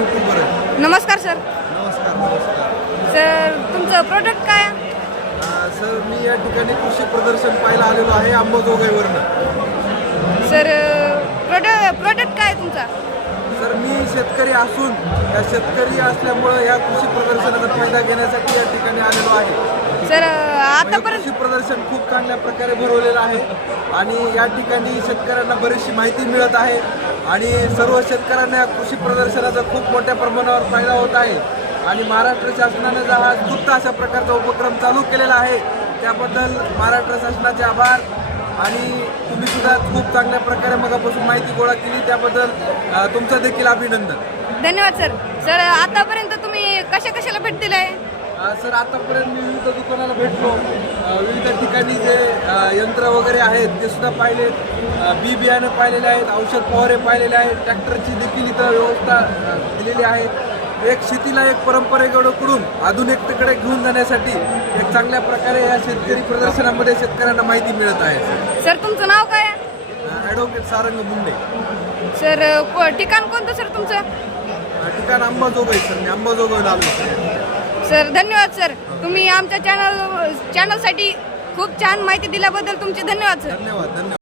YouTuber आहे नमस्कार sir. नमस्कार नमस्कार. सर तुमचं प्रोडक्ट काय? सर मी या ठिकाणी कृषी प्रदर्शन पाहायला आलेलो आहे अंबाजोगाईवरनं सर प्रोडक्ट प्रोडक्ट काय तुमचा? सर मी शेतकरी असून या शेतकरी असल्यामुळं या कृषी प्रदर्शनाचा फायदा घेण्यासाठी या ठिकाणी आलेलो आहे. सर आतापर्यंत कृषी प्रदर्शन खूप चांगल्या प्रकारे भरवलेलं आहे. आणि या ठिकाणी शेतकऱ्यांना बरीचशी माहिती मिळत आहे. आणि सर्व शेतकऱ्यांना या कृषी प्रदर्शनाचा खूप मोठ्या प्रमाणावर फायदा होत आहे. आणि महाराष्ट्र शासनाने जो हा स्तुत्त अशा प्रकारचा उपक्रम चालू केलेला आहे त्याबद्दल महाराष्ट्र शासनाचे आभार. आणि तुम्ही सुद्धा खूप चांगल्या प्रकारे मगापासून माहिती गोळा केली त्याबद्दल तुमचं देखील अभिनंदन. धन्यवाद सर. सर आतापर्यंत तुम्ही कशा कशाला भेट दिलाय? सर आतापर्यंत मी विविध दुकानाला भेटलो. विविध ठिकाणी जे यंत्र वगैरे आहेत ते सुद्धा पाहिलेत बी बियाणं पाहिलेले आहेत औषध फवारे पाहिलेले आहेत ट्रॅक्टरची देखील इथं व्यवस्था दिलेली आहे. एक शेतीला एक परंपरेकडून आधुनिकतेकडे घेऊन जाण्यासाठी एक चांगल्या प्रकारे या शेतकरी प्रदर्शनामध्ये शेतकऱ्यांना माहिती मिळत आहे सर. तुमचं नाव काय? आहे ॲडव्होकेट सारंग मुंडे. सर ठिकाण कोणतं सर तुमचं? ठिकाण अंबाजोगाई सर. मी अंबाजोगाईला आलो सर सर धन्यवाद सर. तुम्ही आमच्या चॅनल चॅनलसाठी खूप छान माहिती दिल्याबद्दल तुमचे धन्यवाद सर. धन्यवाद धन्यवाद.